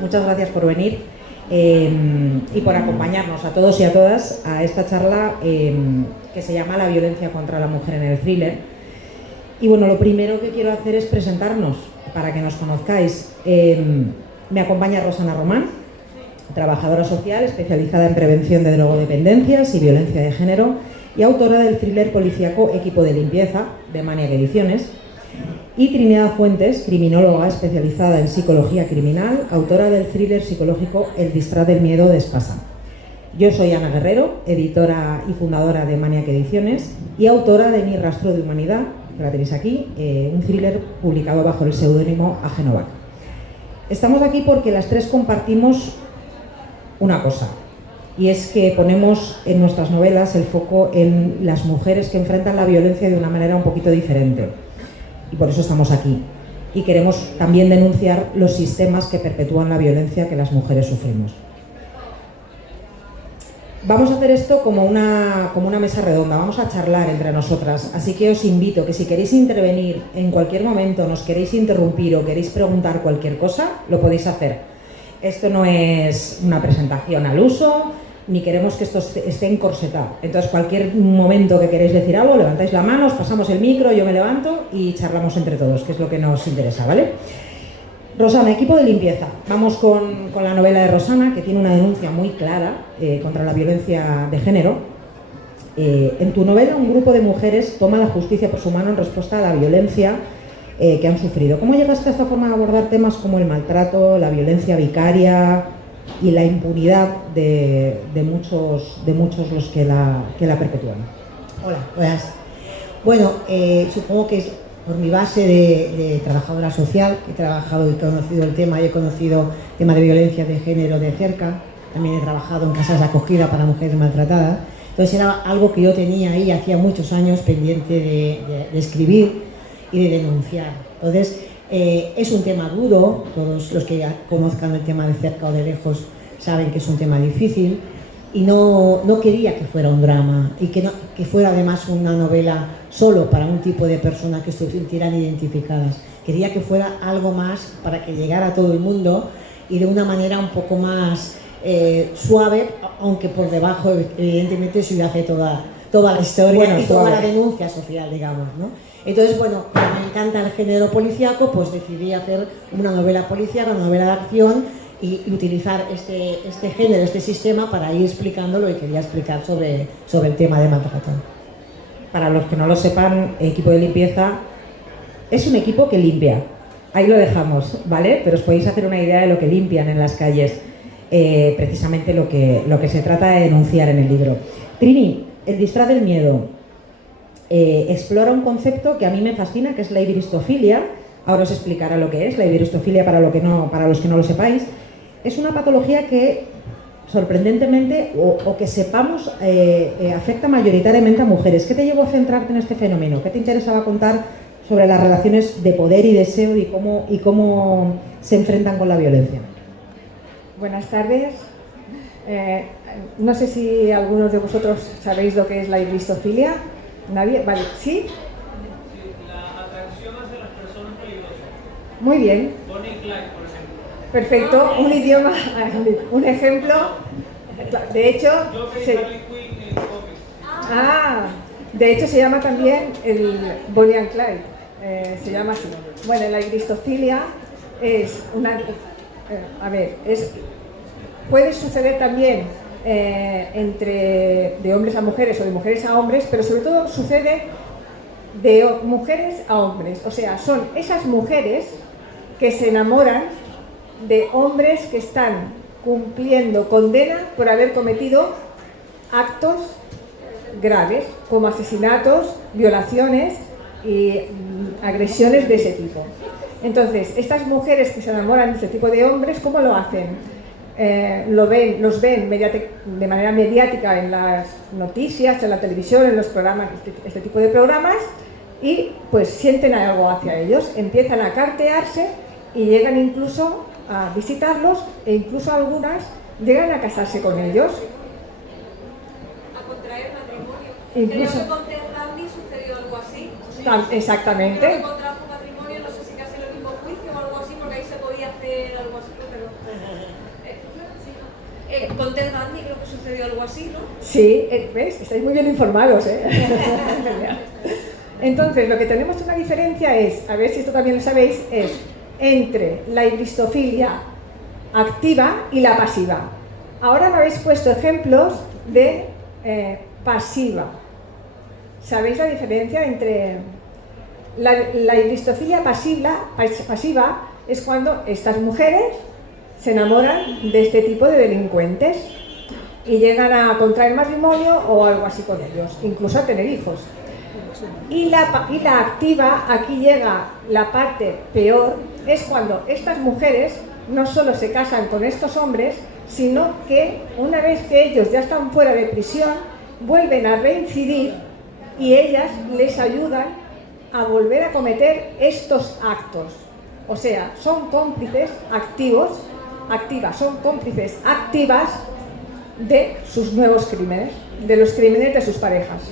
Muchas gracias por venir y por acompañarnos a todos y a todas a esta charla que se llama La violencia contra la mujer en el thriller. Y bueno, lo primero que quiero hacer es presentarnos para que nos conozcáis. Me acompaña Rosana Román, trabajadora social especializada en prevención de drogodependencias y violencia de género y autora del thriller policíaco Equipo de limpieza de Maniac Ediciones. Y Trinidad Fuentes, criminóloga especializada en psicología criminal, autora del thriller psicológico El disfraz del miedo de Espasa. Yo soy Ana Guerrero, editora y fundadora de Maniac Ediciones y autora de Mi rastro de humanidad, que la tenéis aquí, un thriller publicado bajo el seudónimo Agenovac. Estamos aquí porque las tres compartimos una cosa, y es que ponemos en nuestras novelas el foco en las mujeres que enfrentan la violencia de una manera un poquito diferente. Y por eso estamos aquí. Y queremos también denunciar los sistemas que perpetúan la violencia que las mujeres sufrimos. Vamos a hacer esto como una mesa redonda, vamos a charlar entre nosotras. Así que os invito que si queréis intervenir en cualquier momento, nos queréis interrumpir o queréis preguntar cualquier cosa, lo podéis hacer. Esto no es una presentación al uso, ni queremos que esto esté encorsetado. Entonces, cualquier momento que queréis decir algo, levantáis la mano, os pasamos el micro, yo me levanto y charlamos entre todos, que es lo que nos interesa, ¿vale? Rosana, Equipo de limpieza. Vamos con la novela de Rosana, que tiene una denuncia muy clara contra la violencia de género. En tu novela, un grupo de mujeres toma la justicia por su mano en respuesta a la violencia que han sufrido. ¿Cómo llegaste a esta forma de abordar temas como el maltrato, la violencia vicaria y la impunidad de muchos los que la perpetúan? Hola, buenas. Bueno, supongo que es por mi base de trabajadora social, que he trabajado y conocido el tema, y he conocido el tema de violencia de género de cerca. También he trabajado en casas de acogida para mujeres maltratadas. Entonces era algo que yo tenía ahí hacía muchos años pendiente de escribir y de denunciar. Entonces, es un tema duro, todos los que conozcan el tema de cerca o de lejos saben que es un tema difícil, y no quería que fuera un drama y que fuera además una novela solo para un tipo de personas que se sintieran identificadas. Quería que fuera algo más para que llegara a todo el mundo y de una manera un poco más suave, aunque por debajo evidentemente se hace toda la historia y toda la denuncia social, digamos, ¿no? Entonces, bueno, como me encanta el género policíaco, pues decidí hacer una novela policíaca, una novela de acción y utilizar este género, este sistema para ir explicando lo que quería explicar sobre el tema de maltrato. Para los que no lo sepan, Equipo de limpieza es un equipo que limpia. Ahí lo dejamos, ¿vale? Pero os podéis hacer una idea de lo que limpian en las calles. Precisamente lo que se trata de denunciar en el libro. Trini, El disfraz del miedo. Explora un concepto que a mí me fascina, que es la ibristofilia. Ahora os explicará lo que es la ibristofilia para los que no lo sepáis. Es una patología que, sorprendentemente, o que sepamos, afecta mayoritariamente a mujeres. ¿Qué te llevó a centrarte en este fenómeno? ¿Qué te interesaba contar sobre las relaciones de poder y deseo y cómo se enfrentan con la violencia? Buenas tardes. No sé si algunos de vosotros sabéis lo que es la ibristofilia. ¿Nadie? Vale, ¿sí? La atracción hacia las personas peligrosas. Muy bien. Bonnie y Clyde, por ejemplo. Perfecto. Un idioma, un ejemplo. De hecho, Yo que Harley Quinn en cómics. de hecho se llama también el Bonnie and Clyde. Se llama así. Bueno, la ibristofilia es una... puede suceder también de hombres a mujeres o de mujeres a hombres, pero sobre todo sucede de mujeres a hombres. O sea, son esas mujeres que se enamoran de hombres que están cumpliendo condena por haber cometido actos graves, como asesinatos, violaciones y agresiones de ese tipo. Entonces, estas mujeres que se enamoran de este tipo de hombres, ¿cómo lo hacen? Los ven de manera mediática en las noticias, en la televisión, en los programas, este tipo de programas, y pues sienten algo hacia ellos, empiezan a cartearse y llegan incluso a visitarlos, e incluso algunas llegan a casarse con ellos. A contraer matrimonio. Incluso, Creo que con Ted Bundy sucedió algo así. Exactamente. Creo que contrajo matrimonio, no sé si casi el último juicio o algo así, porque ahí se podía hacer algo así, pero Con Ted Bundy creo que sucedió algo así, ¿no? Sí, ¿ves? Estáis muy bien informados, ¿eh? Entonces, lo que tenemos una diferencia es, a ver si esto también lo sabéis, es entre la hibristofilia activa y la pasiva. Ahora me habéis puesto ejemplos de pasiva. ¿Sabéis la diferencia entre la hibristofilia pasiva? Es cuando estas mujeres se enamoran de este tipo de delincuentes y llegan a contraer matrimonio o algo así con ellos, incluso a tener hijos. Y la activa, aquí llega la parte peor, es cuando estas mujeres no solo se casan con estos hombres, sino que una vez que ellos ya están fuera de prisión, vuelven a reincidir y ellas les ayudan a volver a cometer estos actos. O sea, son cómplices son cómplices activas de sus nuevos crímenes, de los crímenes de sus parejas.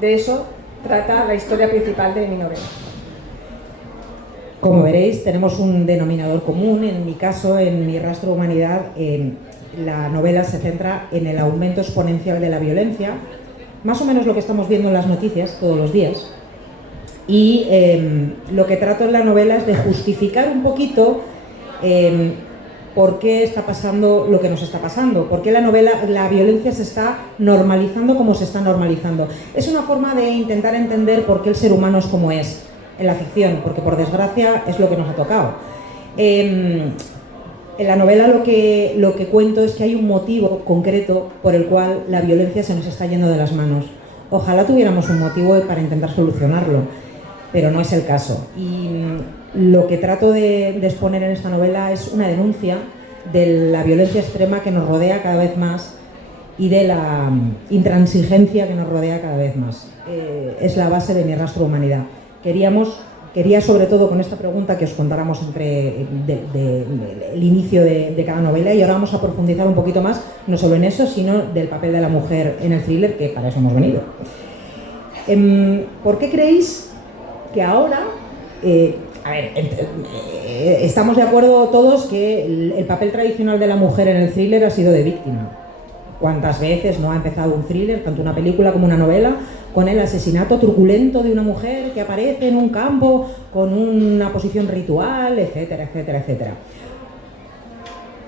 De eso trata la historia principal de mi novela. Como veréis, tenemos un denominador común. En mi caso, en Mi rastro de humanidad, la novela se centra en el aumento exponencial de la violencia, más o menos lo que estamos viendo en las noticias todos los días. Y lo que trato en la novela es de justificar un poquito por qué está pasando lo que nos está pasando, por qué la violencia se está normalizando como se está normalizando. Es una forma de intentar entender por qué el ser humano es como es en la ficción, porque por desgracia es lo que nos ha tocado. En la novela lo que cuento es que hay un motivo concreto por el cual la violencia se nos está yendo de las manos. Ojalá tuviéramos un motivo para intentar solucionarlo, pero no es el caso. Y lo que trato de exponer en esta novela es una denuncia de la violencia extrema que nos rodea cada vez más y de la intransigencia que nos rodea cada vez más. Es la base de Mi rastro de humanidad. Quería sobre todo con esta pregunta que os contáramos el inicio de cada novela, y ahora vamos a profundizar un poquito más, no solo en eso, sino del papel de la mujer en el thriller, que para eso hemos venido. ¿Por qué creéis que ahora, estamos de acuerdo todos que el papel tradicional de la mujer en el thriller ha sido de víctima? ¿Cuántas veces no ha empezado un thriller, tanto una película como una novela, con el asesinato truculento de una mujer que aparece en un campo con una posición ritual, etcétera, etcétera, etcétera?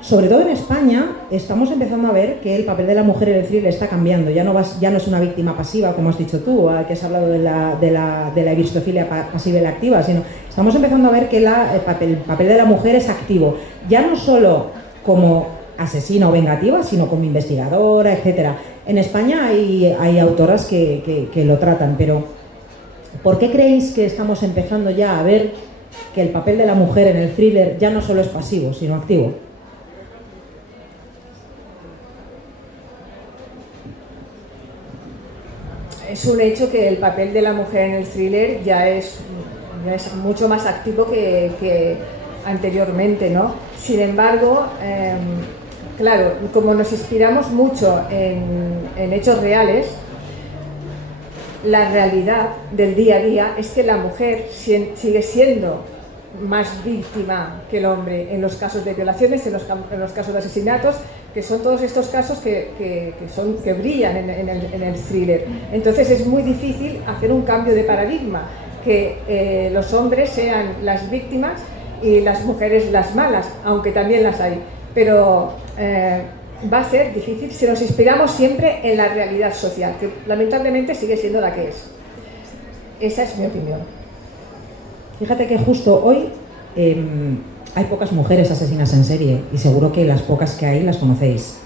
Sobre todo en España estamos empezando a ver que el papel de la mujer en el thriller está cambiando. Ya no es una víctima pasiva, como has dicho tú, que has hablado de la hibristofilia pasiva y la activa, sino estamos empezando a ver que el papel de la mujer es activo, ya no solo como asesina o vengativa, sino como investigadora, etcétera. En España hay autoras que lo tratan, pero ¿por qué creéis que estamos empezando ya a ver que el papel de la mujer en el thriller ya no solo es pasivo, sino activo? Es un hecho que el papel de la mujer en el thriller ya es mucho más activo que anteriormente, ¿no? Sin embargo, claro, como nos inspiramos mucho en hechos reales, la realidad del día a día es que la mujer sigue siendo más víctima que el hombre en los casos de violaciones, en los casos de asesinatos, que son todos estos casos que brillan en el thriller. Entonces es muy difícil hacer un cambio de paradigma, que los hombres sean las víctimas y las mujeres las malas, aunque también las hay. Pero va a ser difícil si nos inspiramos siempre en la realidad social, que lamentablemente sigue siendo la que es. Esa es mi opinión. Fíjate que justo hoy hay pocas mujeres asesinas en serie, y seguro que las pocas que hay las conocéis.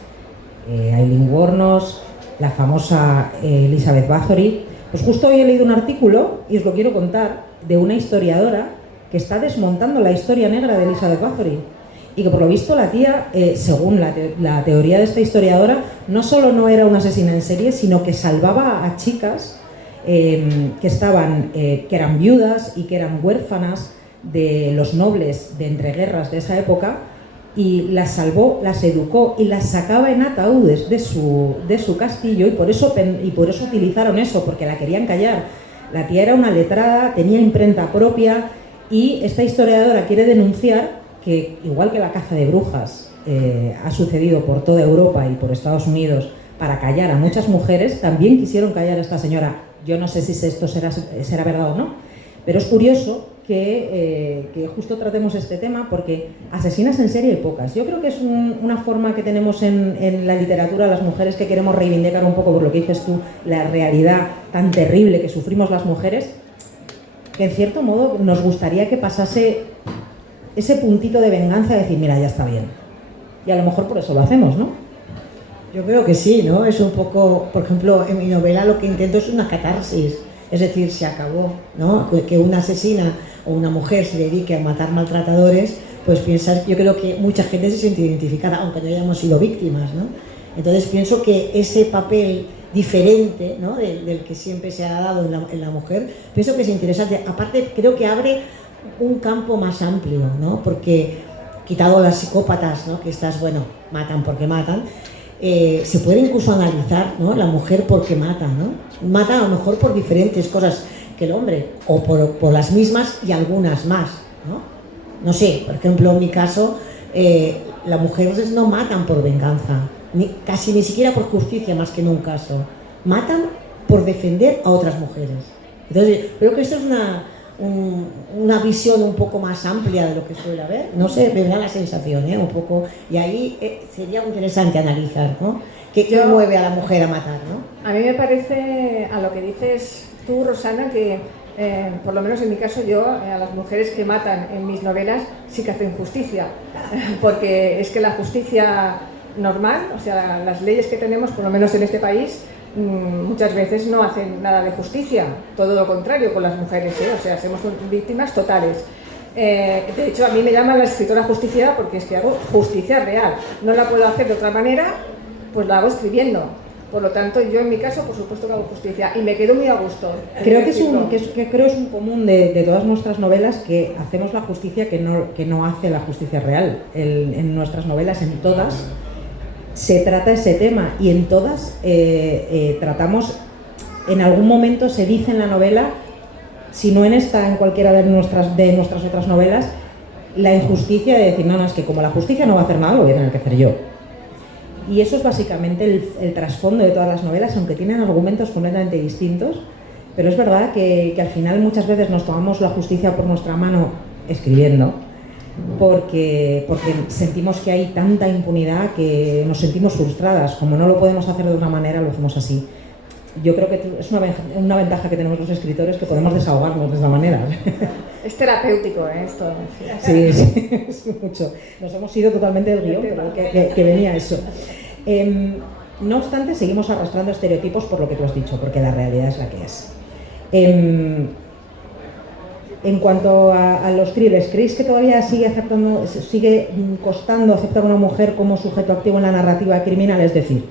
Aileen Wuornos, la famosa Elizabeth Bathory. Pues justo hoy he leído un artículo, y os lo quiero contar, de una historiadora que está desmontando la historia negra de Elizabeth Bathory. Y que por lo visto la tía, según la teoría de esta historiadora, no solo no era una asesina en serie, sino que salvaba a chicas que eran viudas y que eran huérfanas de los nobles de entreguerras de esa época, y las salvó, las educó y las sacaba en ataúdes de su castillo, y por eso utilizaron eso, porque la querían callar. La tía era una letrada, tenía imprenta propia, y esta historiadora quiere denunciar que, igual que la caza de brujas ha sucedido por toda Europa y por Estados Unidos para callar a muchas mujeres, también quisieron callar a esta señora. Yo no sé si esto será verdad o no, pero es curioso que justo tratemos este tema, porque asesinas en serie hay pocas. Yo creo que es una forma que tenemos en la literatura las mujeres que queremos reivindicar un poco, por lo que dices tú, la realidad tan terrible que sufrimos las mujeres, que en cierto modo nos gustaría que pasase ese puntito de venganza de decir, mira, ya está bien. Y a lo mejor por eso lo hacemos, ¿no? Yo creo que sí, ¿no? Es un poco, por ejemplo, en mi novela lo que intento es una catarsis, es decir, se acabó, ¿no? Que una asesina o una mujer se dedique a matar maltratadores, pues piensas, yo creo que mucha gente se siente identificada, aunque no hayamos sido víctimas, ¿no? Entonces pienso que ese papel diferente, ¿no? del que siempre se ha dado en la mujer, pienso que es interesante. Aparte, creo que abre un campo más amplio, ¿no? Porque quitado las psicópatas, ¿no? Que estas, bueno, matan porque matan, se puede incluso analizar, ¿no? La mujer por qué mata, ¿no? Mata a lo mejor por diferentes cosas que el hombre, o por las mismas y algunas más, ¿no? No sé, por ejemplo, en mi caso, las mujeres no matan por venganza, casi ni siquiera por justicia, más que en un caso. Matan por defender a otras mujeres. Entonces, creo que esto es una visión un poco más amplia de lo que suele haber. No sé, me da la sensación, un poco. Y ahí sería interesante analizar, ¿no? ¿Qué mueve a la mujer a matar, ¿no? A mí me parece, a lo que dices tú, Rosana, que por lo menos en mi caso yo, a las mujeres que matan en mis novelas sí que hacen justicia, porque es que la justicia normal, o sea, las leyes que tenemos, por lo menos en este país, muchas veces no hacen nada de justicia, todo lo contrario con las mujeres, o sea, somos víctimas totales. De hecho, a mí me llaman la escritora justiciera porque es que hago justicia real, no la puedo hacer de otra manera, pues la hago escribiendo. Por lo tanto, yo en mi caso, por supuesto que hago justicia y me quedo muy a gusto. Creo que es un común de todas nuestras novelas, que hacemos la justicia que no hace la justicia real. En nuestras novelas, en todas, se trata ese tema, y en todas tratamos, en algún momento se dice en la novela, si no en esta, en cualquiera de nuestras otras novelas, la injusticia de decir, no, es que como la justicia no va a hacer nada, lo voy a tener que hacer yo. Y eso es básicamente el trasfondo de todas las novelas, aunque tienen argumentos completamente distintos, pero es verdad que al final muchas veces nos tomamos la justicia por nuestra mano escribiendo, porque sentimos que hay tanta impunidad que nos sentimos frustradas. Como no lo podemos hacer de otra manera, lo hacemos así. Yo creo que es una ventaja que tenemos los escritores, que podemos desahogarnos de esa manera. Es terapéutico, esto. Sí, es mucho. Nos hemos ido totalmente del guión, pero que venía eso. No obstante, seguimos arrastrando estereotipos por lo que tú has dicho, porque la realidad es la que es. En cuanto a los thrillers, ¿creéis que todavía sigue costando aceptar a una mujer como sujeto activo en la narrativa criminal? Es decir,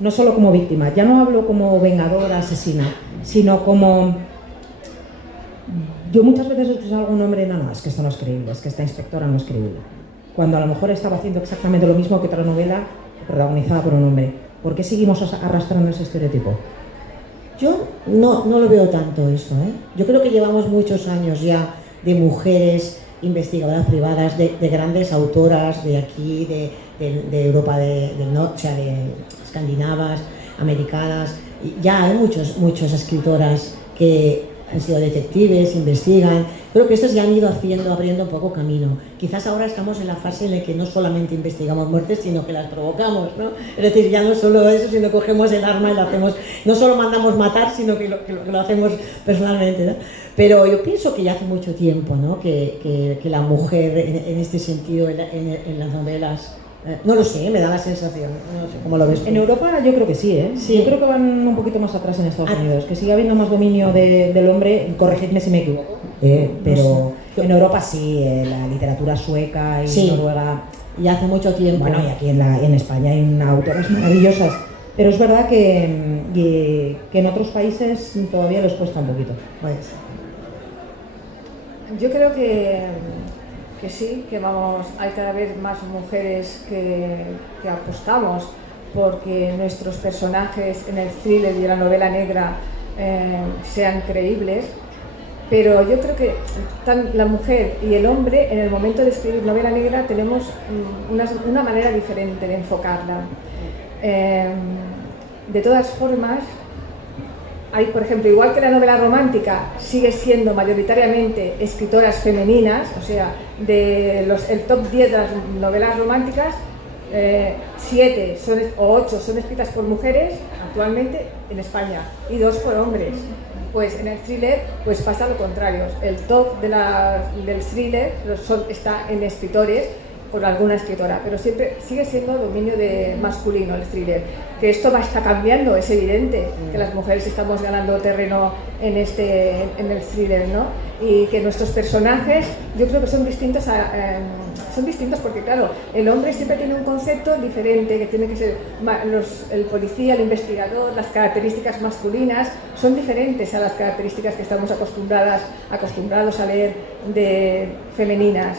no solo como víctima, ya no hablo como vengadora, asesina, sino como... Yo muchas veces he escuchado a algún hombre, no, es que esto no es creíble, es que esta inspectora no es creíble, cuando a lo mejor estaba haciendo exactamente lo mismo que otra novela protagonizada por un hombre. ¿Por qué seguimos arrastrando ese estereotipo? Yo no lo veo tanto eso, ¿eh? Yo creo que llevamos muchos años ya de mujeres investigadoras privadas, de grandes autoras de aquí, de Europa del Norte, o sea, de escandinavas, americanas. Ya hay muchas escritoras que han sido detectives, investigan. Creo que estos ya han ido abriendo un poco camino. Quizás ahora estamos en la fase en la que no solamente investigamos muertes, sino que las provocamos, ¿no? Es decir, ya no solo eso, sino cogemos el arma y lo hacemos, no solo mandamos matar, sino que lo hacemos personalmente, ¿no? Pero yo pienso que ya hace mucho tiempo, ¿no? que la mujer en este sentido en las novelas, no lo sé, me da la sensación, no sé cómo lo ves tú. En Europa yo creo que sí, ¿eh? Sí. Yo creo que van un poquito más atrás en Estados Unidos, que sigue habiendo más dominio del hombre, corregidme si me equivoco, pero en Europa sí, la literatura sueca y sí, noruega. Y hace mucho tiempo. Bueno, y aquí en España hay autoras maravillosas, pero es verdad que en otros países todavía les cuesta un poquito. Pues. Yo creo que sí, que hay cada vez más mujeres que apostamos porque nuestros personajes en el thriller y en la novela negra sean creíbles. pero yo creo que la mujer y el hombre en el momento de escribir novela negra tenemos una manera diferente de enfocarla. De todas formas, hay, por ejemplo, igual que la novela romántica sigue siendo mayoritariamente escritoras femeninas, o sea, el top 10 de las novelas románticas, 7 o 8 son escritas por mujeres actualmente en España y 2 por hombres. Pues en el thriller pues pasa lo contrario, el top del thriller está en escritores por alguna escritora, pero siempre sigue siendo dominio masculino el thriller. Que esto está cambiando, es evidente que las mujeres estamos ganando terreno en el thriller, ¿no? Y que nuestros personajes, yo creo que son distintos porque claro, el hombre siempre tiene un concepto diferente, que tiene que ser el policía, el investigador, las características masculinas son diferentes a las características que estamos acostumbrados a leer de femeninas.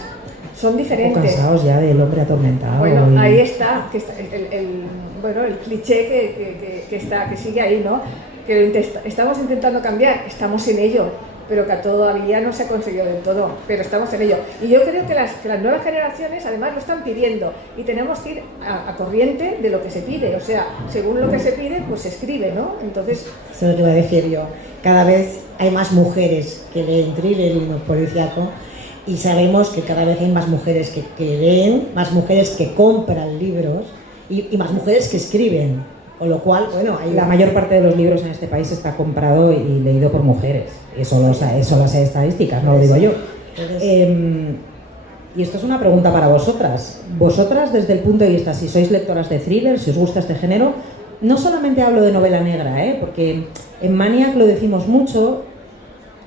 Son diferentes. Cansados ya del hombre atormentado. Bueno, ahí está, el cliché que sigue ahí, ¿no? Que estamos intentando cambiar, estamos en ello, pero que todavía no se ha conseguido del todo, pero estamos en ello. Y yo creo que las nuevas generaciones además lo están pidiendo y tenemos que ir a corriente de lo que se pide, o sea, según lo que se pide, pues se escribe, ¿no? Entonces... Eso es lo que iba a decir yo. Cada vez hay más mujeres que leen thriller y policíaco. Y sabemos que cada vez hay más mujeres que leen, más mujeres que compran libros y más mujeres que escriben. Con lo cual, bueno, la mayor parte de los libros en este país está comprado y leído por mujeres. Eso las estadísticas, no lo digo yo. Y esto es una pregunta para vosotras. Vosotras, desde el punto de vista, si sois lectoras de thriller, si os gusta este género, no solamente hablo de novela negra, porque en Maniac lo decimos mucho.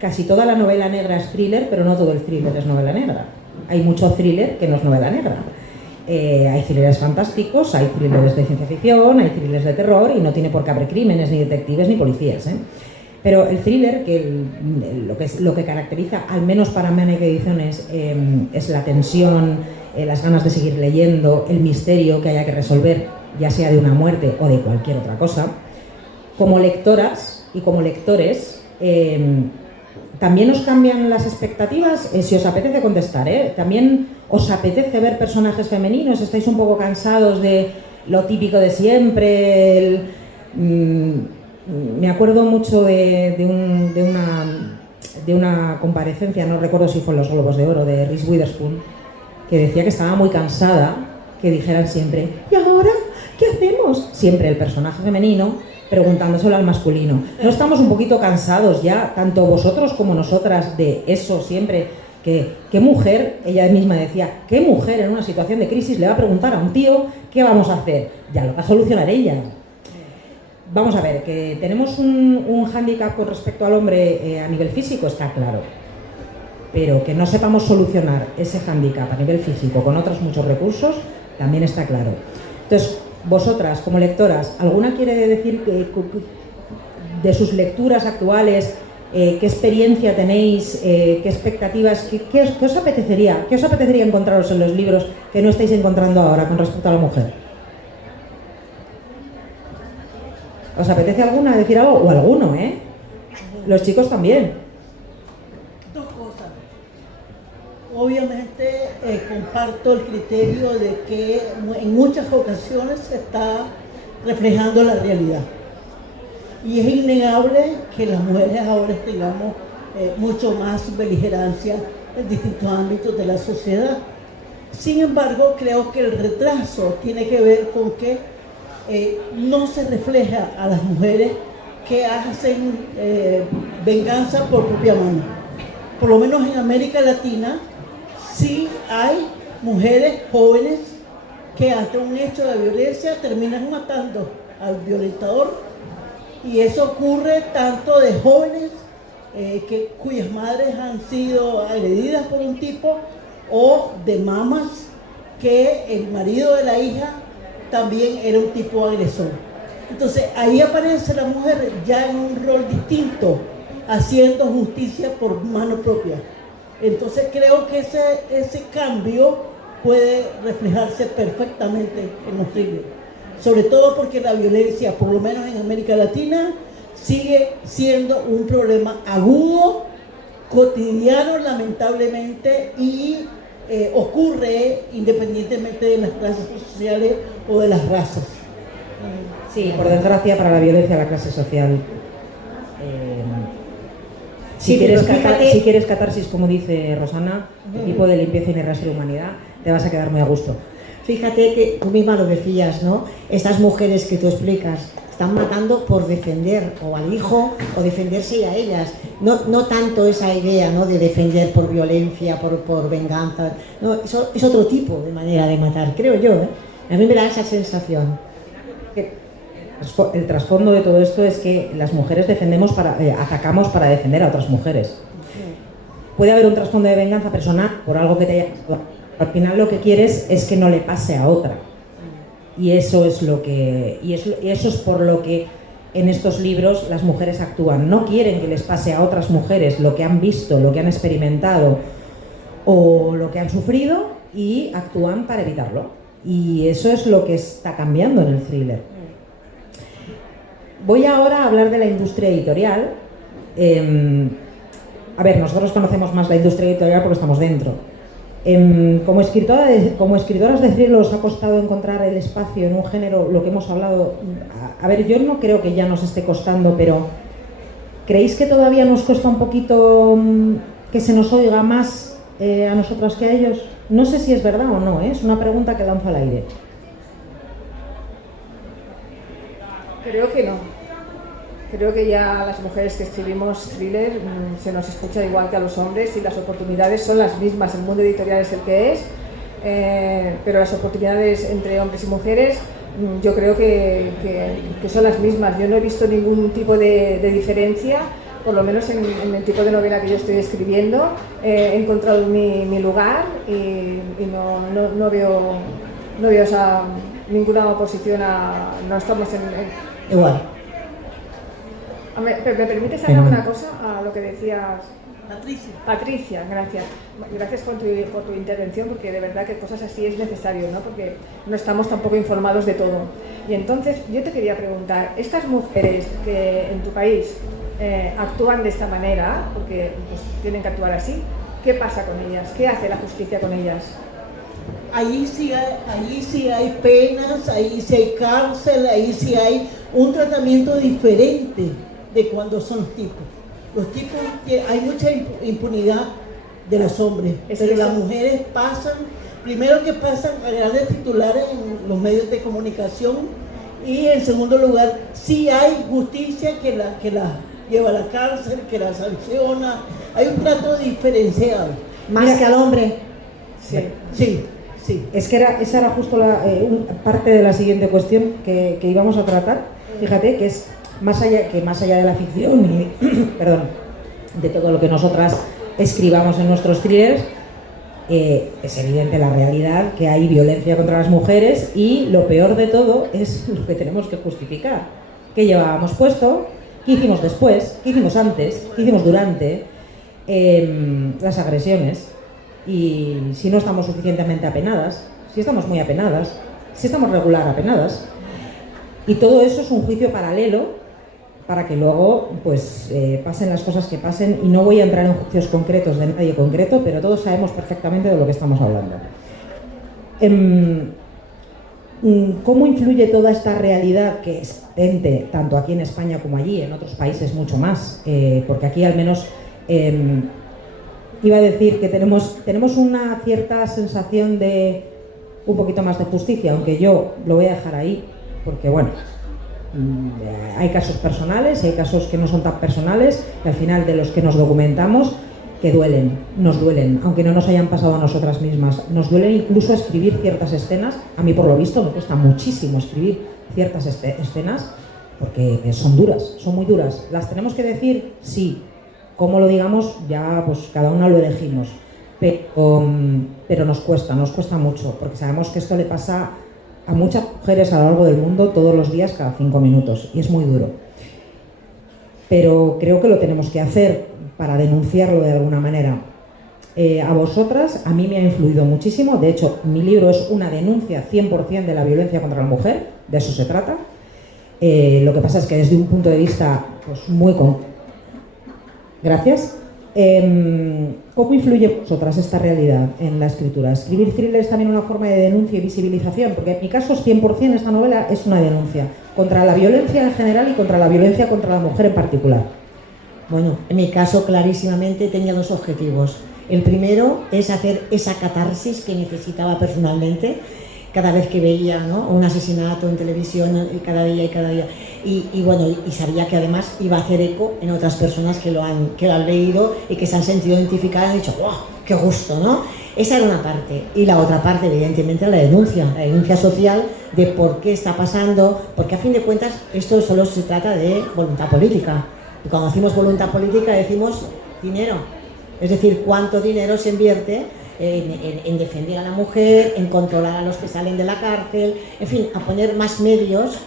Casi toda la novela negra es thriller, pero no todo el thriller es novela negra. Hay mucho thriller que no es novela negra. Hay thrillers fantásticos, hay thrillers de ciencia ficción, hay thrillers de terror y no tiene por qué haber crímenes, ni detectives, ni policías. Pero el thriller, lo que caracteriza, al menos para Maniac Ediciones, es la tensión, las ganas de seguir leyendo, el misterio que haya que resolver, ya sea de una muerte o de cualquier otra cosa. Como lectoras y como lectores, ¿también os cambian las expectativas? Si os apetece contestar, ¿también os apetece ver personajes femeninos? ¿Estáis un poco cansados de lo típico de siempre? Me acuerdo mucho de una comparecencia, no recuerdo si fue en los Globos de Oro, de Reese Witherspoon, que decía que estaba muy cansada que dijeran siempre ¿y ahora qué hacemos? Siempre el personaje femenino preguntándoselo al masculino. ¿No estamos un poquito cansados ya, tanto vosotros como nosotras, de eso siempre? ¿Qué mujer, ella misma decía, qué mujer en una situación de crisis le va a preguntar a un tío qué vamos a hacer? Ya lo va a solucionar ella. Vamos a ver, que tenemos un hándicap con respecto al hombre a nivel físico, está claro. Pero que no sepamos solucionar ese hándicap a nivel físico con otros muchos recursos, también está claro. Entonces, vosotras, como lectoras, ¿alguna quiere decir de sus lecturas actuales, qué experiencia tenéis, qué expectativas, qué os apetecería encontraros en los libros que no estáis encontrando ahora con respecto a la mujer? ¿Os apetece alguna decir algo? O alguno, Los chicos también. Dos cosas. Obviamente comparto el criterio de que en muchas ocasiones se está reflejando la realidad. Y es innegable que las mujeres ahora tengamos mucho más beligerancia en distintos ámbitos de la sociedad. Sin embargo, creo que el retraso tiene que ver con que no se refleja a las mujeres que hacen venganza por propia mano. Por lo menos en América Latina sí hay mujeres jóvenes que ante un hecho de violencia terminan matando al violentador, y eso ocurre tanto de jóvenes cuyas madres han sido agredidas por un tipo, o de mamás que el marido de la hija también era un tipo agresor. Entonces ahí aparece la mujer ya en un rol distinto, haciendo justicia por mano propia. Entonces creo que ese cambio puede reflejarse perfectamente en los thrillers, sobre todo porque la violencia, por lo menos en América Latina, sigue siendo un problema agudo cotidiano, lamentablemente, y ocurre independientemente de las clases sociales o de las razas. Sí, por desgracia, para la violencia de la clase social. Si quieres catarsis, como dice Rosana, tipo de limpieza y de humanidad, te vas a quedar muy a gusto. Fíjate que tú misma lo decías, ¿no? Estas mujeres que tú explicas están matando por defender o al hijo o defenderse a ellas. No tanto esa idea, ¿no?, de defender por violencia, por venganza. No, eso es otro tipo de manera de matar, creo yo, ¿eh? A mí me da esa sensación. El trasfondo de todo esto es que las mujeres atacamos para defender a otras mujeres. Puede haber un trasfondo de venganza personal por algo que te haya pasado. Al final lo que quieres es que no le pase a otra. Y eso es por lo que en estos libros las mujeres actúan. No quieren que les pase a otras mujeres lo que han visto, lo que han experimentado o lo que han sufrido, y actúan para evitarlo. Y eso es lo que está cambiando en el thriller. Voy ahora a hablar de la industria editorial. A ver, nosotros conocemos más la industria editorial porque estamos dentro. Como escritoras de thriller os ha costado encontrar el espacio en un género, lo que hemos hablado. A ver, yo no creo que ya nos esté costando, pero ¿creéis que todavía nos cuesta un poquito que se nos oiga más a nosotras que a ellos? No sé si es verdad o no, ¿eh? Es una pregunta que lanzo al aire. Creo que no. Creo que ya las mujeres que escribimos thriller se nos escucha igual que a los hombres, y las oportunidades son las mismas. El mundo editorial es el que es, pero las oportunidades entre hombres y mujeres yo creo que son las mismas. Yo no he visto ningún tipo de diferencia, por lo menos en el tipo de novela que yo estoy escribiendo. He encontrado mi lugar y no veo ninguna oposición no estamos en Igual. ¿Me permites hablar una cosa a lo que decías? Patricia, gracias. Gracias por tu intervención, porque de verdad que cosas así es necesario, ¿no? Porque no estamos tampoco informados de todo. Y entonces yo te quería preguntar, estas mujeres que en tu país actúan de esta manera, porque pues, tienen que actuar así, ¿qué pasa con ellas? ¿Qué hace la justicia con ellas? Ahí sí hay penas, ahí sí hay cárcel, ahí sí hay un tratamiento diferente de cuando son los tipos. Los tipos, hay mucha impunidad de los hombres, pero las mujeres primero que pasan a grandes titulares en los medios de comunicación, y en segundo lugar, sí hay justicia que la lleva a la cárcel, que la sanciona. Hay un trato diferenciado. Más que al hombre. Sí. Es que esa era justo parte de la siguiente cuestión que íbamos a tratar. Fíjate que es más allá de la ficción y perdón, de todo lo que nosotras escribamos en nuestros thrillers, es evidente la realidad que hay violencia contra las mujeres, y lo peor de todo es lo que tenemos que justificar. ¿Qué llevábamos puesto? ¿Qué hicimos después? ¿Qué hicimos antes? ¿Qué hicimos durante? Las agresiones. Y si no estamos suficientemente apenadas, si estamos muy apenadas, si estamos regular apenadas. Y todo eso es un juicio paralelo para que luego pues, pasen las cosas que pasen. Y no voy a entrar en juicios concretos de nadie concreto, pero todos sabemos perfectamente de lo que estamos hablando. ¿Cómo influye toda esta realidad que es patente, tanto aquí en España como allí, en otros países mucho más? Porque aquí al menos... iba a decir que tenemos una cierta sensación de un poquito más de justicia, aunque yo lo voy a dejar ahí, porque bueno, hay casos personales y hay casos que no son tan personales, que al final de los que nos documentamos, que nos duelen, aunque no nos hayan pasado a nosotras mismas. Nos duele incluso escribir ciertas escenas. A mí, por lo visto, me cuesta muchísimo escribir ciertas escenas, porque son duras, son muy duras. ¿Las tenemos que decir? Sí. Cómo lo digamos, ya pues cada una lo elegimos, pero nos cuesta mucho, porque sabemos que esto le pasa a muchas mujeres a lo largo del mundo todos los días, cada 5 minutos, y es muy duro. Pero creo que lo tenemos que hacer para denunciarlo de alguna manera. A vosotras, a mí me ha influido muchísimo. De hecho, mi libro es una denuncia 100% de la violencia contra la mujer, de eso se trata. Lo que pasa es que desde un punto de vista pues, muy concreto. Gracias. ¿Cómo influye en vosotras esta realidad en la escritura? ¿Escribir thriller es también una forma de denuncia y visibilización? Porque en mi caso es 100% esta novela es una denuncia contra la violencia en general y contra la violencia contra la mujer en particular. Bueno, en mi caso clarísimamente tenía dos objetivos. El primero es hacer esa catarsis que necesitaba personalmente cada vez que veía, ¿no?, un asesinato en televisión, y cada día. Y bueno, y sabía que además iba a hacer eco en otras personas que lo han leído y que se han sentido identificadas y han dicho, ¡wow! ¡Qué gusto!, ¿no? Esa era una parte. Y la otra parte, evidentemente, la denuncia social de por qué está pasando, porque a fin de cuentas esto solo se trata de voluntad política. Y cuando decimos voluntad política decimos dinero. Es decir, cuánto dinero se invierte en defender a la mujer, en controlar a los que salen de la cárcel, en fin, a poner más medios,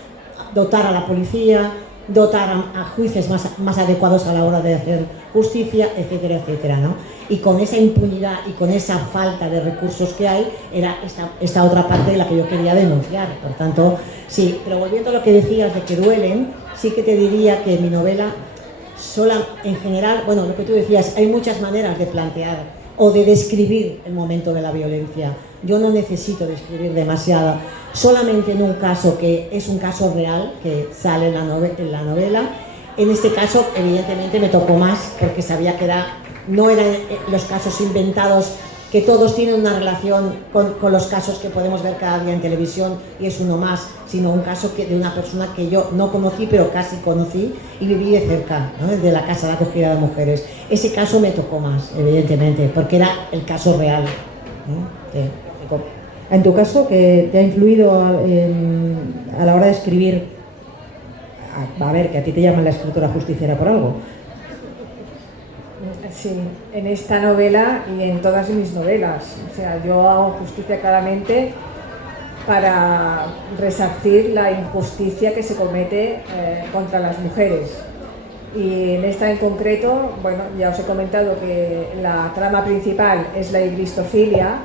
dotar a la policía, dotar a jueces más adecuados a la hora de hacer justicia, etcétera, etcétera, ¿no? Y con esa impunidad y con esa falta de recursos que hay, era esta otra parte de la que yo quería denunciar. Por tanto, sí, pero volviendo a lo que decías de que duelen, sí que te diría que mi novela, en general, bueno, lo que tú decías, hay muchas maneras de plantear o de describir el momento de la violencia. Yo no necesito describir demasiado, solamente en un caso que es un caso real, que sale en la novela. En este caso, evidentemente, me tocó más, porque sabía que no eran los casos inventados, que todos tienen una relación con los casos que podemos ver cada día en televisión, y es uno más, sino un caso de una persona que yo no conocí, pero casi conocí y viví de cerca, ¿no?, de la casa de acogida de mujeres. Ese caso me tocó más, evidentemente, porque era el caso real, ¿no? En tu caso, ¿qué te ha influido a la hora de escribir? A ver, que a ti te llaman la escritora justiciera por algo. Sí, en esta novela y en todas mis novelas. O sea, yo hago justicia claramente para resarcir la injusticia que se comete contra las mujeres. Y en esta en concreto, bueno, ya os he comentado que la trama principal es la ibristofilia,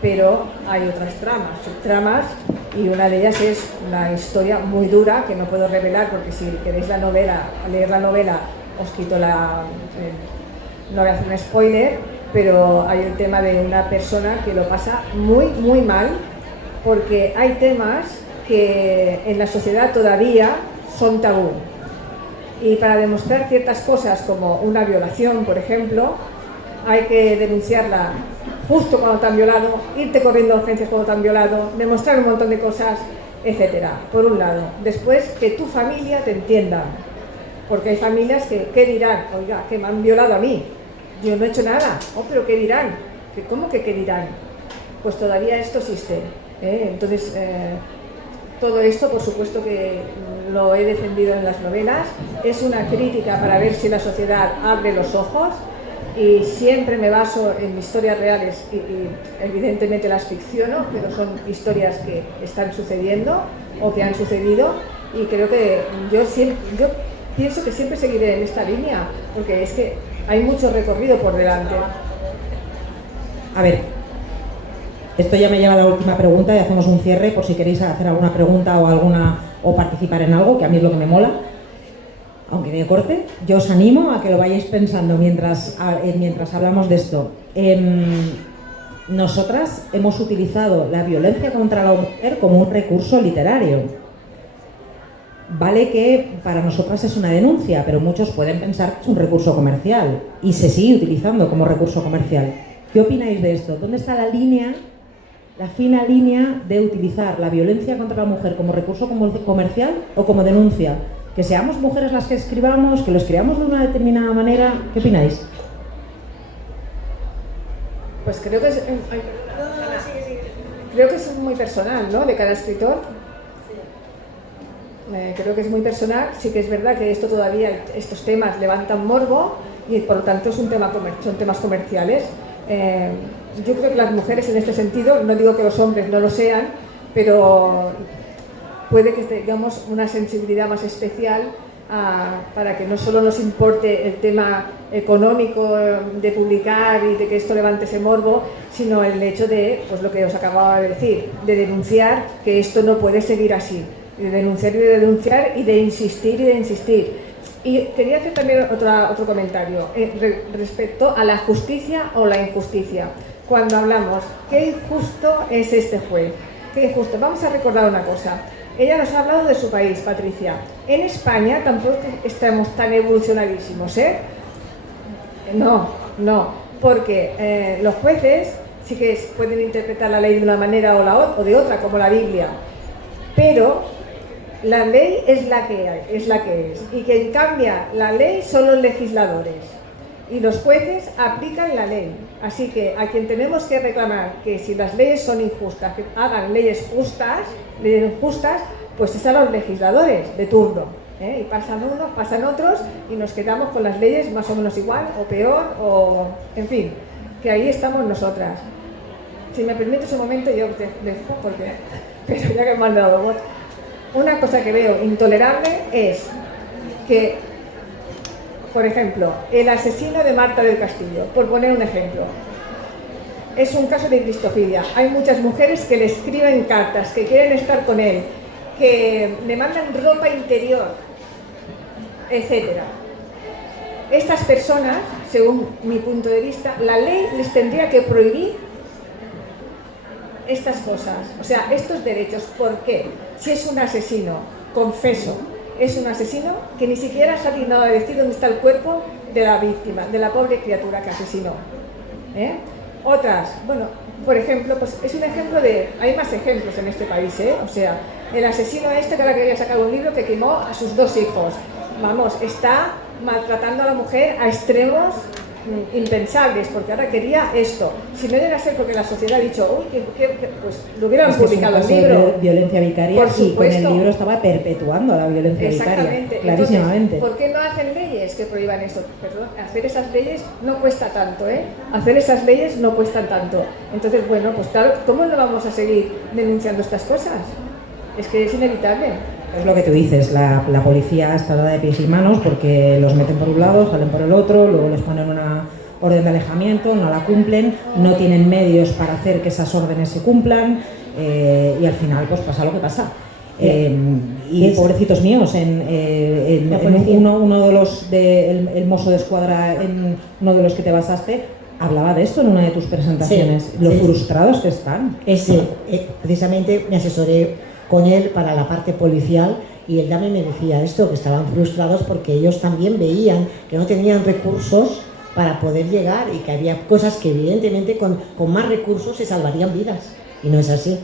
pero hay otras tramas, subtramas, y una de ellas es una historia muy dura que no puedo revelar, porque si queréis leer la novela, os quito no voy a hacer un spoiler, pero hay el tema de una persona que lo pasa muy, muy mal, porque hay temas que en la sociedad todavía son tabú. Y para demostrar ciertas cosas, como una violación, por ejemplo, hay que denunciarla justo cuando te han violado, irte corriendo a urgencias cuando te han violado, demostrar un montón de cosas, etcétera. Por un lado. Después, que tu familia te entienda, porque hay familias que, ¿qué dirán? Oiga, que me han violado a mí, yo no he hecho nada. Oh, pero ¿qué dirán? ¿Cómo que qué dirán? Pues todavía esto existe, ¿eh? Entonces, todo esto, por supuesto que lo he defendido en las novelas, es una crítica para ver si la sociedad abre los ojos, y siempre me baso en historias reales y evidentemente las ficciono, pero son historias que están sucediendo o que han sucedido, y creo que yo pienso que siempre seguiré en esta línea, porque es que hay mucho recorrido por delante. A ver, esto ya me lleva a la última pregunta y hacemos un cierre por si queréis hacer alguna pregunta o participar en algo, que a mí es lo que me mola. Aunque me corte, yo os animo a que lo vayáis pensando mientras hablamos de esto. Nosotras hemos utilizado la violencia contra la mujer como un recurso literario. Vale que para nosotras es una denuncia, pero muchos pueden pensar que es un recurso comercial y se sigue utilizando como recurso comercial. ¿Qué opináis de esto? ¿Dónde está la fina línea de utilizar la violencia contra la mujer como recurso comercial o como denuncia? Que seamos mujeres las que escribamos, que lo escribamos de una determinada manera. ¿Qué opináis? Pues creo que es muy personal, ¿no?, de cada escritor. Creo que es muy personal. Sí que es verdad que estos temas levantan morbo y por lo tanto son temas comerciales. Yo creo que las mujeres en este sentido, no digo que los hombres no lo sean, pero puede que tengamos una sensibilidad más especial para que no solo nos importe el tema económico de publicar y de que esto levante ese morbo, sino el hecho de, pues lo que os acababa de decir, de denunciar que esto no puede seguir así, de denunciar y de denunciar y de insistir, Y quería hacer también otro comentario respecto a la justicia o la injusticia. Cuando hablamos, qué injusto es este juez, qué injusto. Vamos a recordar una cosa. Ella nos ha hablado de su país, Patricia. En España tampoco estamos tan evolucionadísimos, ¿eh? No, porque los jueces sí que pueden interpretar la ley de una manera o de otra, como la Biblia, pero la ley es la que es, y quien cambia la ley son los legisladores, y los jueces aplican la ley. Así que a quien tenemos que reclamar que si las leyes son injustas, que hagan leyes justas, pues es a los legisladores de turno, ¿eh? Y pasan unos, pasan otros, y nos quedamos con las leyes más o menos igual, o peor, o en fin, que ahí estamos nosotras. Si me permites un momento, yo te dejo, pero ya que me han dado voz. Una cosa que veo intolerable es que, por ejemplo, el asesino de Marta del Castillo, por poner un ejemplo, es un caso de cristofilia. Hay muchas mujeres que le escriben cartas, que quieren estar con él, que le mandan ropa interior, etc. Estas personas, según mi punto de vista, la ley les tendría que prohibir estas cosas, o sea, estos derechos. ¿Por qué? Si es un asesino, confeso, es un asesino que ni siquiera se ha dignado a decir dónde está el cuerpo de la víctima, de la pobre criatura que asesinó, ¿eh? Otras, bueno, por ejemplo, pues es un ejemplo de... Hay más ejemplos en este país, ¿eh? O sea, el asesino que ahora quería sacar un libro, que quemó a sus 2 hijos. Vamos, está maltratando a la mujer a extremos impensables, porque ahora quería esto. Si no llega a ser porque la sociedad ha dicho, uy, pues lo hubieran publicado el libro. De violencia vicaria, por y con el supuesto. libro estaba perpetuando la violencia vicaria, clarísimamente. Entonces, ¿por qué no hacen leyes que prohíban esto? Perdón, hacer esas leyes no cuesta tanto, ¿eh? Hacer esas leyes no cuestan tanto. Entonces, bueno, pues claro, ¿cómo no vamos a seguir denunciando estas cosas? Es que es inevitable. Es lo que tú dices, la policía está dada de pies y manos porque los meten por un lado, salen por el otro, luego les ponen una orden de alejamiento, no la cumplen, no tienen medios para hacer que esas órdenes se cumplan, y al final pues pasa lo que pasa. Y pobrecitos míos, uno de los el mozo de escuadra, en uno de los que te basaste, hablaba de esto en una de tus presentaciones, lo frustrados que están. Precisamente me asesoré con él para la parte policial, y él también me decía esto, que estaban frustrados porque ellos también veían que no tenían recursos para poder llegar, y que había cosas que evidentemente con más recursos se salvarían vidas, y no es así.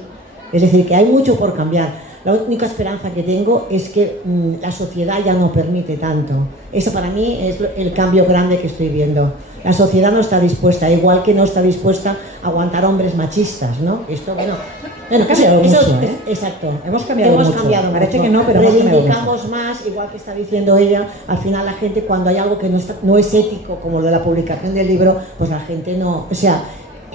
Es decir, que hay mucho por cambiar. La única esperanza que tengo es que la sociedad ya no permite tanto. Eso para mí es el cambio grande que estoy viendo. La sociedad no está dispuesta, igual que no está dispuesta a aguantar hombres machistas, ¿no? Esto, bueno, ha cambiado mucho, ¿eh? Exacto. Hemos cambiado mucho. Parece que no, pero reivindicamos más, igual que está diciendo ella. Al final la gente, cuando hay algo que no es ético, como lo de la publicación del libro, pues la gente no... O sea,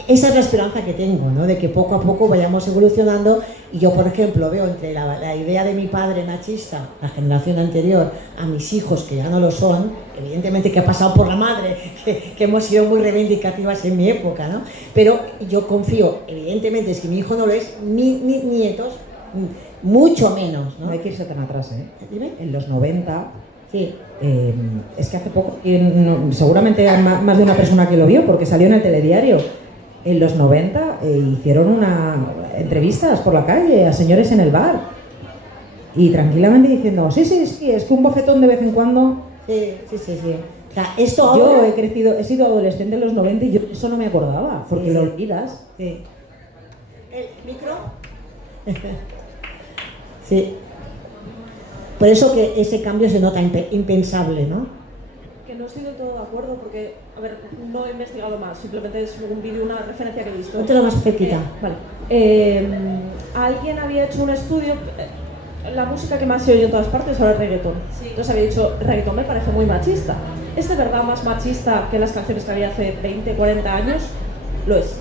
esa es la esperanza que tengo, ¿no? De que poco a poco vayamos evolucionando. Y yo, por ejemplo, veo entre la idea de mi padre machista, la generación anterior, a mis hijos, que ya no lo son, evidentemente que ha pasado por la madre, que hemos sido muy reivindicativas en mi época, ¿no? Pero yo confío, evidentemente, es que mi hijo no lo es, mis nietos, mucho menos, ¿no? No hay que irse tan atrás, ¿eh? Dime. En los 90... Sí. Es que hace poco, seguramente hay más de una persona que lo vio, porque salió en el telediario. En los 90 hicieron entrevistas por la calle a señores en el bar, y tranquilamente diciendo, sí, es que un bofetón de vez en cuando. Sí. O sea, esto ahora... Yo he sido adolescente en los 90 y yo eso no me acordaba, porque sí. Lo olvidas. Sí. ¿El micro? Sí. Por eso que ese cambio se nota impensable, ¿no? Que no estoy del todo de acuerdo porque, a ver, no he investigado más, simplemente es un vídeo, una referencia que he visto. Póntelo más cerquita. Vale. Alguien había hecho un estudio, la música que más se oye en todas partes es ahora el reggaetón. Sí. Entonces había dicho, reggaetón me parece muy machista. ¿Es de verdad más machista que las canciones que había hace 20, 40 años? Lo es.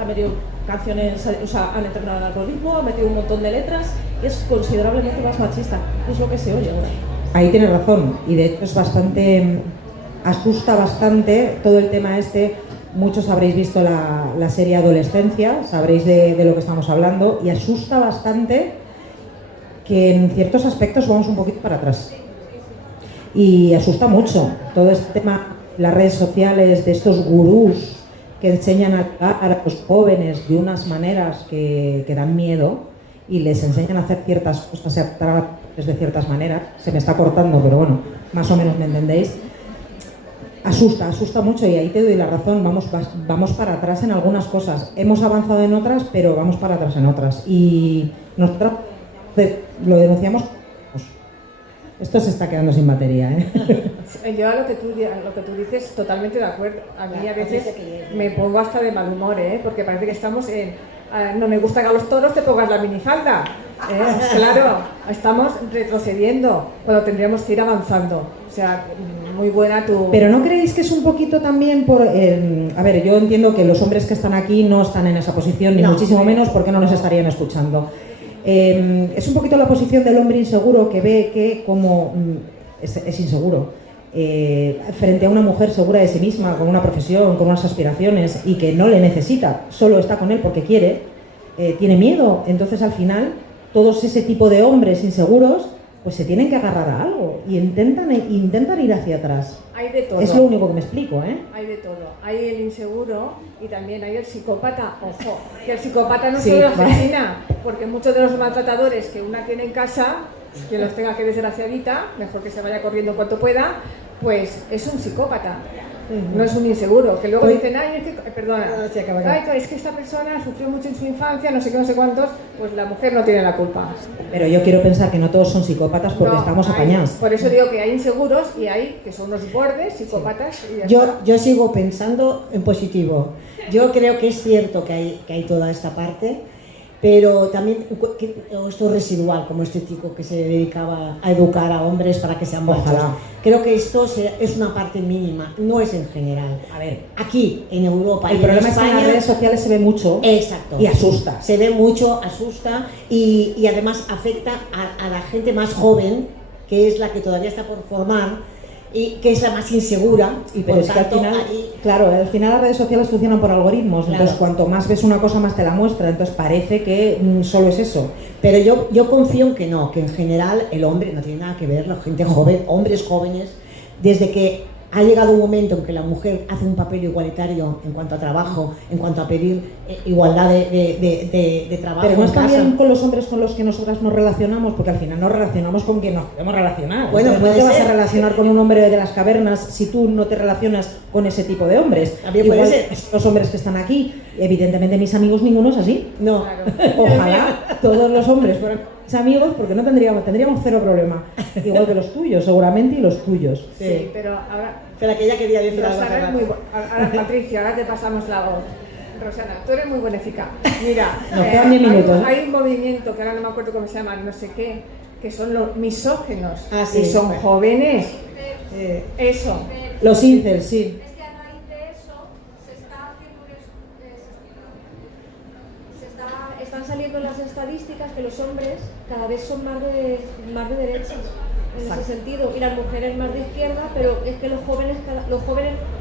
Ha metido canciones, o sea, han entrenado el algoritmo, ha metido un montón de letras y es considerablemente más machista. Es lo que se oye ahora. Ahí tienes razón, y de hecho es asusta bastante todo el tema este. Muchos habréis visto la serie Adolescencia, sabréis de lo que estamos hablando, y asusta bastante que en ciertos aspectos vamos un poquito para atrás. Y asusta mucho todo este tema, las redes sociales, de estos gurús que enseñan a los jóvenes de unas maneras que dan miedo y les enseñan a hacer ciertas cosas, a tratar de ciertas maneras. Se me está cortando, pero bueno, más o menos me entendéis. Asusta mucho y ahí te doy la razón, vamos para atrás en algunas cosas. Hemos avanzado en otras, pero vamos para atrás en otras. Y nosotros lo denunciamos. Esto se está quedando sin batería, ¿eh? Yo a lo que tú dices, totalmente de acuerdo. A mí a veces me pongo hasta de mal humor, ¿eh? Porque parece que estamos en... no me gusta que a los toros te pongas la minifalda. Claro, estamos retrocediendo cuando tendríamos que ir avanzando. O sea, muy buena tu... Pero ¿no creéis que es un poquito también por... a ver, yo entiendo que los hombres que están aquí no están en esa posición, ni muchísimo menos, porque no nos estarían escuchando. Es un poquito la posición del hombre inseguro que ve que como es inseguro frente a una mujer segura de sí misma, con una profesión, con unas aspiraciones y que no le necesita, solo está con él porque quiere, tiene miedo. Entonces al final todos ese tipo de hombres inseguros pues se tienen que agarrar a algo y intentan ir hacia atrás. Hay de todo. Es lo único que me explico, ¿eh? Hay de todo. Hay el inseguro y también hay el psicópata. Ojo, que el psicópata no Sí, solo asesina, porque muchos de los maltratadores que una tiene en casa, que los tenga que desgraciadita, mejor que se vaya corriendo en cuanto pueda, pues es un psicópata. No es un inseguro, que luego dicen, ay, es que, perdona, ay, es que esta persona sufrió mucho en su infancia, no sé qué, no sé cuántos, pues la mujer no tiene la culpa. Pero yo quiero pensar que no todos son psicópatas porque No, estamos hay, apañados. por eso digo que hay inseguros y hay que son unos bordes, psicópatas y ya está. Yo sigo pensando en positivo. Yo creo que es cierto que hay toda esta parte, pero también esto es residual, como este chico que se dedicaba a educar a hombres para que sean machos. Ojalá. Creo que esto es una parte mínima, no es en general. A ver, Aquí, en Europa el y problema en es que en España, las redes sociales se ve mucho exacto, y asusta. se ve mucho, asusta y además afecta a la gente más joven, que es la que todavía está por formar y que es la más insegura. Y Pero por es que al tanto, final, ahí- claro, al final las redes sociales funcionan por algoritmos, Claro. entonces cuanto más ves una cosa más te la muestra, entonces parece que solo es eso. Pero yo confío en que no, que en general el hombre no tiene nada que ver, la gente joven, hombres jóvenes, desde que ha llegado un momento en que la mujer hace un papel igualitario en cuanto a trabajo, en cuanto a pedir igualdad de trabajo. Pero no en es casa. también con los hombres con los que nosotras nos relacionamos, porque al final nos relacionamos con quien nos podemos relacionar. Bueno, Entonces, no puede te vas ser. a relacionar con un hombre de las cavernas si tú no te relacionas con ese tipo de hombres. También puede Igual ser. los hombres que están aquí, evidentemente mis amigos ninguno es así. No, Claro. Ojalá todos los hombres fueran mis amigos, porque no tendríamos cero problema. Igual que los tuyos, seguramente, y los tuyos. Sí, pero ahora... espera, que ella quería decir algo. Rosana es muy ahora Patricia, ahora te pasamos la voz. Rosana, tú eres muy buenéfica. Mira, Nos quedan 10 minutos, ¿eh? hay un movimiento que ahora no me acuerdo cómo se llama, no sé qué, que son los misógenos. Ah, sí. Y son jóvenes. Eso. Los incels, sí. Es que a raíz de eso están saliendo las estadísticas que los hombres cada vez son más de derechas en ese sentido y las mujeres más de izquierda, pero es que los jóvenes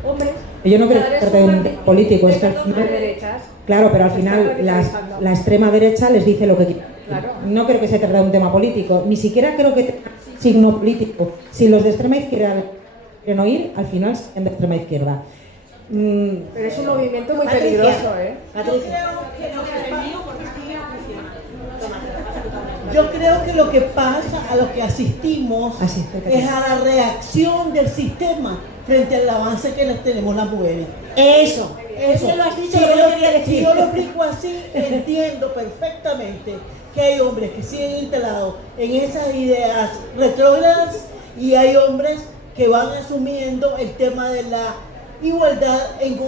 hombres Yo no creo cada que vez trate de son un más tema político, es que al De final- derechas. Claro, pero al Se final está radicalizando. la extrema derecha les dice lo que quieren. Claro. No creo que se trate de un tema político, ni siquiera creo que tenga signo político. Si los de extrema izquierda quieren oír, al final son de extrema izquierda. Pero es un movimiento muy Patricia. peligroso, ¿eh? Patricia. Yo creo que lo que pasa, a lo que asistimos, Ah, sí, perfecto. es a la reacción del sistema frente al avance que les tenemos las mujeres. Eso lo has dicho, Si lo que yo yo quería decir. Si yo lo explico así, entiendo perfectamente que hay hombres que siguen instalados en esas ideas retrógradas y hay hombres que van asumiendo el tema de la igualdad en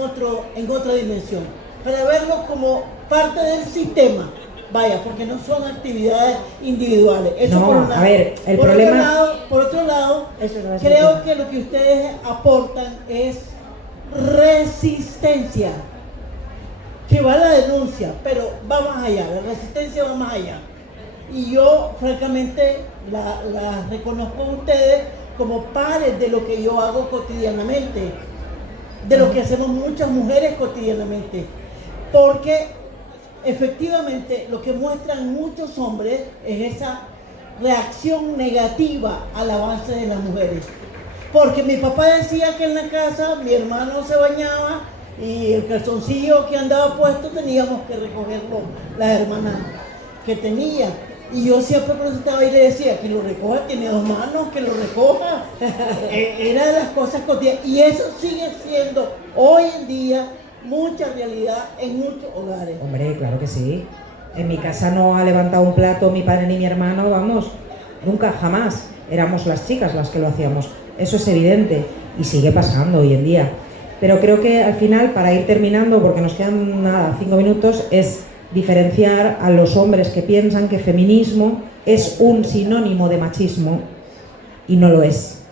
otra dimensión, para verlo como parte del sistema. Vaya, porque no son actividades individuales. Eso No, por un a lado. ver, el por problema- otro lado, Eso no es creo cierto. que lo que ustedes aportan es resistencia, que va a la denuncia, pero va más allá, la resistencia va más allá. Y yo, francamente, la reconozco a ustedes como pares de lo que yo hago cotidianamente, de lo que hacemos muchas mujeres cotidianamente, porque efectivamente lo que muestran muchos hombres es esa reacción negativa al avance de las mujeres. Porque mi papá decía que en la casa mi hermano se bañaba y el calzoncillo que andaba puesto teníamos que recogerlo, las hermanas que tenía. Y yo siempre protestaba y le decía que lo recoja, tiene 2 manos, que lo recoja. Era de las cosas cotidianas. Y eso sigue siendo hoy en día mucha realidad en muchos hogares. Hombre, claro que sí. En mi casa no ha levantado un plato mi padre ni mi hermano, vamos, nunca, jamás. Éramos las chicas las que lo hacíamos. Eso es evidente y sigue pasando hoy en día. Pero creo que al final, para ir terminando, porque nos quedan nada, 5 minutos, es diferenciar a los hombres que piensan que feminismo es un sinónimo de machismo y no lo es.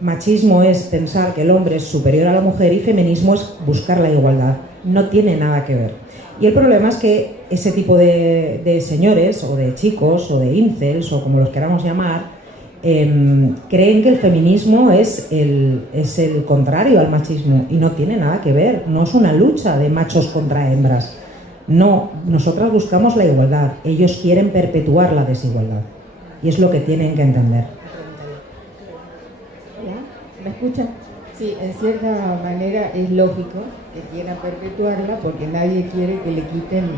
Machismo es pensar que el hombre es superior a la mujer y feminismo es buscar la igualdad. No tiene nada que ver. Y el problema es que ese tipo de señores o de chicos o de incels o como los queramos llamar creen que el feminismo es el contrario al machismo y no tiene nada que ver. No es una lucha de machos contra hembras. No, nosotras buscamos la igualdad. Ellos quieren perpetuar la desigualdad y es lo que tienen que entender. ¿Me escuchan? Sí, en cierta manera es lógico que quieran perpetuarla porque nadie quiere que le quiten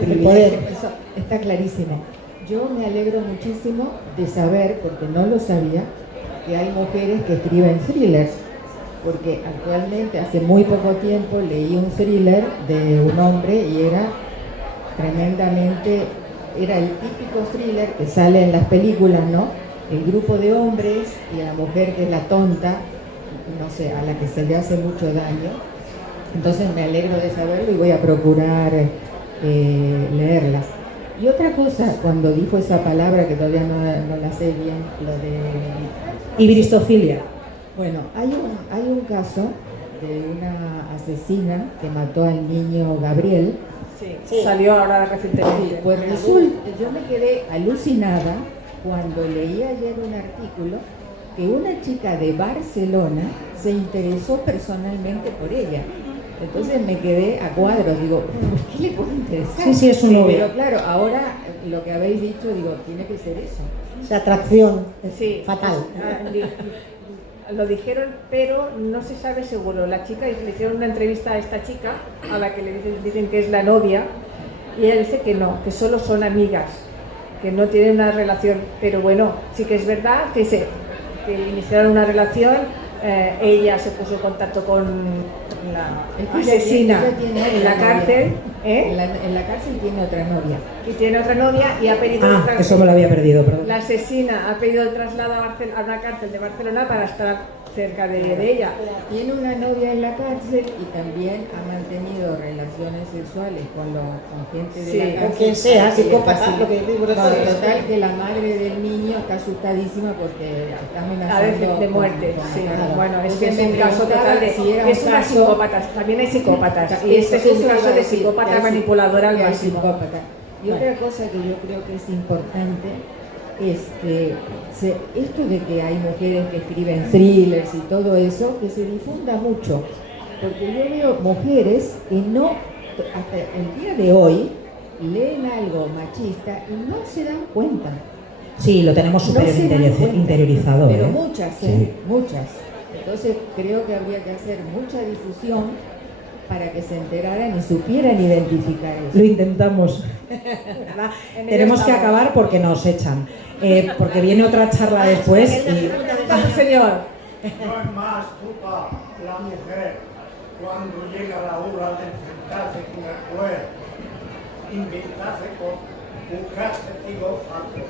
el poder. Eso está clarísimo. Yo me alegro muchísimo de saber, porque no lo sabía, que hay mujeres que escriben thrillers. Porque actualmente, hace muy poco tiempo, leí un thriller de un hombre y era tremendamente, era el típico thriller que sale en las películas, ¿no? El grupo de hombres y la mujer que es la tonta, no sé, a la que se le hace mucho daño. Entonces me alegro de saberlo y voy a procurar leerlas. Y otra cosa, cuando dijo esa palabra que todavía no la sé bien, lo de... Ibristofilia. Bueno, hay un caso de una asesina que mató al niño Gabriel. Sí, salió ahora recientemente. Sí, pues resulta, yo me quedé alucinada cuando leí ayer un artículo que una chica de Barcelona se interesó personalmente por ella. Entonces me quedé a cuadros, digo, ¿por qué le puede interesar? Sí, es un novio. Pero claro, ahora lo que habéis dicho, digo, tiene que ser eso. Esa atracción Sí, fatal. Lo dijeron, pero no se sabe seguro. La chica, le hicieron una entrevista a esta chica, a la que le dicen que es la novia, y ella dice que no, que solo son amigas, que no tienen una relación. Pero bueno, sí que es verdad que iniciaron una relación, ella se puso en contacto con la asesina en la cárcel. En la cárcel tiene otra novia. Y tiene otra novia y ha pedido eso me lo había perdido, perdón. La asesina ha pedido el traslado a una cárcel de Barcelona para estar cerca de ella. Tiene una novia en la cárcel y también ha mantenido relaciones sexuales con gente de la cárcel. Con quien sea, psicópata, lo que digo. Total, que la madre del niño está asustadísima porque está amenazando de muerte. Sí, claro. Bueno, es que es un caso total de... Si es una psicópata, también hay psicópatas. Y este es un caso de psicópata manipuladora al máximo. Y otra cosa que yo creo que es importante es que esto de que hay mujeres que escriben thrillers y todo eso, que se difunda mucho. Porque yo veo mujeres que no, hasta el día de hoy, leen algo machista y no se dan cuenta. Sí, lo tenemos súper interiorizado. Pero muchas, sí. Muchas. Entonces creo que habría que hacer mucha difusión para que se enteraran y supieran identificar eso. Lo intentamos. Tenemos que acabar porque nos echan. Porque viene otra charla después. Señor. No es más culpa la mujer cuando llega la hora de enfrentarse con el juez, inventarse buscar testigos falsos.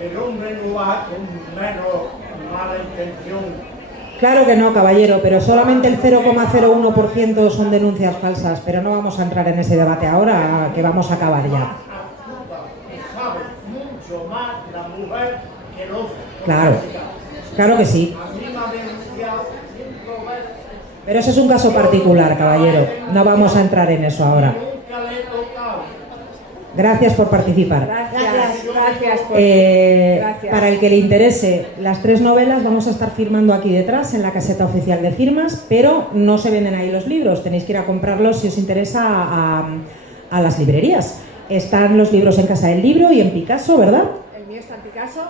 El hombre no va con menos mala intención. Claro que no, caballero, pero solamente el 0,01% son denuncias falsas, pero no vamos a entrar en ese debate ahora, que vamos a acabar ya. Sabe mucho más la mujer que los Claro, claro que sí. Pero ese es un caso particular, caballero. No vamos a entrar en eso ahora. Gracias por participar. Gracias Para el que le interese, las 3 novelas vamos a estar firmando aquí detrás en la caseta oficial de firmas, pero no se venden ahí los libros, tenéis que ir a comprarlos si os interesa a las librerías. Están los libros en Casa del Libro y en Picasso, ¿verdad? El mío está en Picasso.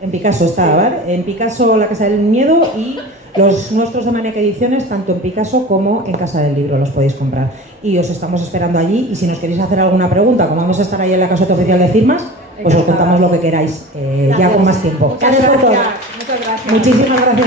En Picasso está, ¿vale? En Picasso, La Casa del Miedo, y los nuestros de Maniac Ediciones, tanto en Picasso como en Casa del Libro, los podéis comprar. Y os estamos esperando allí, y si nos queréis hacer alguna pregunta, como vamos a estar ahí en la caseta oficial de firmas, pues os contamos lo que queráis, ya con más tiempo. Muchas gracias. Muchas gracias. Muchísimas gracias.